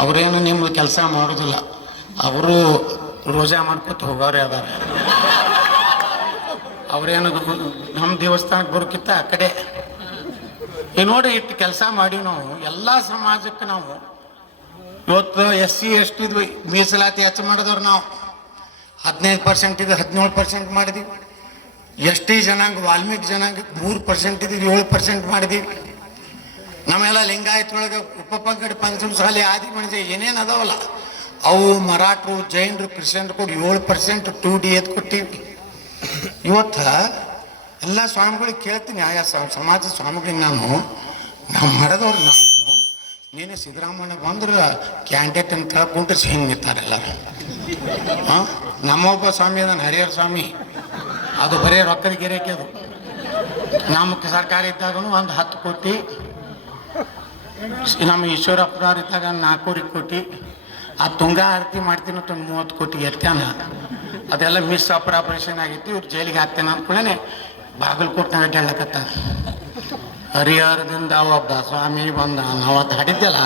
ಅವರೇನು ನಿಮ್ಮದು ಕೆಲಸ ಮಾಡೋದಿಲ್ಲ, ಅವರು ರೋಜಾ ಮಾಡ್ಕೊತ ಹೋಗೋರೆ ಅದಾರ. ಅವರೇನು ನಮ್ಮ ದೇವಸ್ಥಾನಕ್ಕೆ ಬರೋಕ್ಕಿಂತ ಆ ಕಡೆ ನೋಡಿ ಇಟ್ಟು ಕೆಲಸ ಮಾಡಿ ನಾವು ಎಲ್ಲ ಸಮಾಜಕ್ಕೆ ನಾವು ಇವತ್ತು SC ST ಮೀಸಲಾತಿ ಹೆಚ್ಚು ಮಾಡಿದವ್ರು ನಾವು 15% ಇದೆ 17% ಮಾಡಿದೀವಿ. ST ಜನಾಂಗ ವಾಲ್ಮೀಕಿ ಜನಾಂಗಕ್ಕೆ 3% ಇದ್ದೀವಿ, 7% ಮಾಡಿದೀವಿ. ನಮ್ಮೆಲ್ಲ ಲಿಂಗಾಯತ್ ಒಳಗೆ ಉಪಪಂಗಡ ಪಂಚಮಸಾಲಿ ಆದಿ ಮಣಿಜೆ ಏನೇನು ಅದಾವಲ್ಲ ಅವು ಮರಾಠರು ಜೈನರು ಕ್ರಿಶ್ಚಿಯನ್ರು ಕೂಡ 7% 2D ಎದ್ದು ಕೊಟ್ಟಿವಿ. ಇವತ್ತು ಎಲ್ಲ ಸ್ವಾಮಿಗಳಿಗೆ ಕೇಳ್ತೀನಿ, ಆಯಾ ಸಮಾಜ ಸ್ವಾಮಿಗಳಿಗೆ ನಾವು ಮಾಡಿದವ್ರು ನಾವು ನೀನು ಸಿದ್ದರಾಮಯ್ಯ ಬಂದ್ರೆ ಕ್ಯಾಂಡಿಡೇಟ್ ಅಂತ ಹೇಳ್ಕೊಂಡ್ರೆ ಹಿಂಗೆ ನಿಂತಾರೆ ಎಲ್ಲರೂ. ನಮ್ಮೊಬ್ಬ ಸ್ವಾಮಿ ಅದನ್ನು ಹರಿಹರ ಸ್ವಾಮಿ, ಅದು ಬರೀ ರೊಕ್ಕದ ಗಿರೇಕೆ. ಅದು ನಮ್ಮ ಸರ್ಕಾರ ಇದ್ದಾಗ ಒಂದು 10 ಕೋಟಿ, ನಮ್ಮ ಈಶ್ವರಪ್ಪನವ್ರು ಇದ್ದಾಗ 4 ಕೋಟಿ, ಆ ತುಂಗಾ ಆರತಿ ಮಾಡ್ತೀನಿ ಅಂತ 30 ಕೋಟಿ ಎತ್ತಾನ. ಅದೆಲ್ಲ ಮಿಸ್ ಆಪರೇಷನ್ ಆಗಿತ್ತು. ಇವ್ರು ಜೈಲಿಗೆ ಹಾಕ್ತೇನೆ ಅಂದ್ಕೊಳ್ಳೇ ಬಾಗಲಕೋಟ್ನಾಗ ಅಡ್ಡಾಡ್ಲಕತ್ತ. ಹರಿಹರದಿಂದ ಒಬ್ಬ ಸ್ವಾಮಿ ಬಂದ, ನಾವು ಅದು ಹಾಡಿದ್ದೆಲ್ಲ.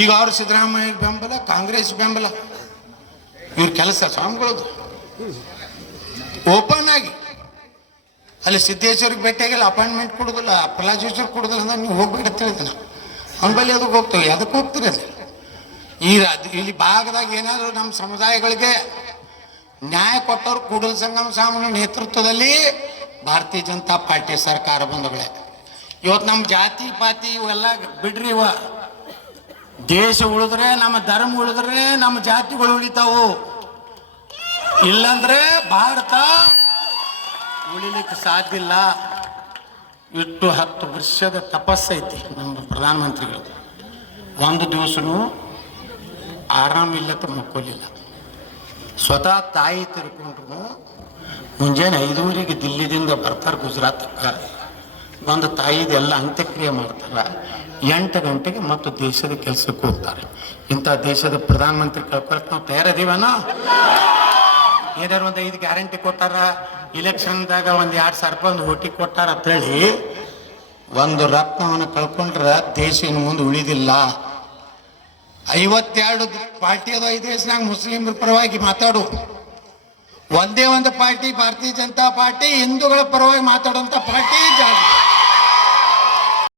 ಈಗ ಅವ್ರು ಸಿದ್ದರಾಮಯ್ಯ ಬೆಂಬಲ, ಕಾಂಗ್ರೆಸ್ ಬೆಂಬಲ, ಇವ್ರ ಕೆಲಸ ಸ್ವಾಮಿಗಳದು ಓಪನ್ ಆಗಿ. ಅಲ್ಲಿ ಸಿದ್ದೇಶ್ವರಿಗೆ ಭೇಟಿಯಾಗಿಲ್ಲ, ಅಪಾಯಿಂಟ್ಮೆಂಟ್ ಕೊಡೋದಿಲ್ಲ, ಪ್ರಹ್ಲಾದೇಶ್ವರ್ ಕೊಡೋದಿಲ್ಲ ಅಂದ್ರೆ ನೀವು ಹೋಗ್ಬೇಡ ಅಂತ ಹೇಳ್ತೀನಿ. ಅವ್ನ ಬಳಿ ಅದಕ್ಕೆ ಹೋಗ್ತೇವೆ. ಅದಕ್ಕೆ ಹೋಗ್ತೀರಿ ಅದು ಇಲ್ಲಿ ಭಾಗದಾಗ ಏನಾದರೂ ನಮ್ಮ ಸಮುದಾಯಗಳಿಗೆ ನ್ಯಾಯ ಕೊಟ್ಟವ್ರು ಕೂಡಲ ಸಂಗಮ ಸ್ವಾಮಿ ನೇತೃತ್ವದಲ್ಲಿ ಭಾರತೀಯ ಜನತಾ ಪಾರ್ಟಿ ಸರ್ಕಾರ ಬಂಧುಗಳೇ. ಇವತ್ತು ನಮ್ಮ ಜಾತಿ ಪಾತಿ ಇವೆಲ್ಲ ಬಿಡ್ರಿ. ದೇಶ ಉಳಿದ್ರೆ, ನಮ್ಮ ಧರ್ಮ ಉಳಿದ್ರೆ ನಮ್ಮ ಜಾತಿಗಳು ಉಳಿತಾವು, ಇಲ್ಲಂದ್ರೆ ಭಾರತ ಉಳಿಲಿಕ್ಕೆ ಸಾಧ್ಯ ಇಲ್ಲ. ಇಟ್ಟು 10 ವರ್ಷದ ತಪಸ್ಸೈತಿ ನಮ್ಮ ಪ್ರಧಾನಮಂತ್ರಿಗಳು. ಒಂದು ದಿವಸನೂ ಆರಾಮಿಲ್ಲತ್ತ ಮಕ್ಕೋಲಿಲ್ಲ. ಸ್ವತಃ ತಾಯಿ ತಿರ್ಕೊಂಡ್ರು ಮುಂಜಾನೆ 5:30ಗೆ ದಿಲ್ಲಿದಿಂದ ಬರ್ತಾರೆ ಗುಜರಾತಕ್ಕೆ. ಒಂದು ತಾಯಿದೆಲ್ಲ ಅಂತ್ಯಕ್ರಿಯೆ ಮಾಡ್ತಾರೆ. 8 ಗಂಟೆಗೆ ಮತ್ತು ದೇಶದ ಕೆಲಸಕ್ಕೆ ಹೋಗ್ತಾರೆ. ಇಂಥ ದೇಶದ ಪ್ರಧಾನಮಂತ್ರಿ ಕಳ್ಕೊಳಕ್ಕೆ ನಾವು ತಯಾರದೀವನ? ಏನಾರು ಒಂದು 5 ಗ್ಯಾರಂಟಿ ಕೊಟ್ಟಾರ, ಇಲೆಕ್ಷನ್ದಾಗ ಒಂದು 2,000 ರೂಪಾಯಿ ಒಂದು ಓಟಿ ಕೊಟ್ಟಾರ ಅಂತೇಳಿ ಒಂದು ರತ್ನವನ್ನು ಕಳ್ಕೊಂಡ್ರೆ ದೇಶ ಇನ್ನು ಮುಂದೆ ಉಳಿದಿಲ್ಲ. 52 ಪಾರ್ಟಿ ಅದು ಈ ದೇಶನಾಗ ಮುಸ್ಲಿಮರ ಪರವಾಗಿ ಮಾತಾಡು. ಒಂದೇ ಒಂದು ಪಾರ್ಟಿ ಭಾರತೀಯ ಜನತಾ ಪಾರ್ಟಿ ಹಿಂದೂಗಳ ಪರವಾಗಿ ಮಾತಾಡುವಂಥ ಪಾರ್ಟಿ ಜಾತಿ.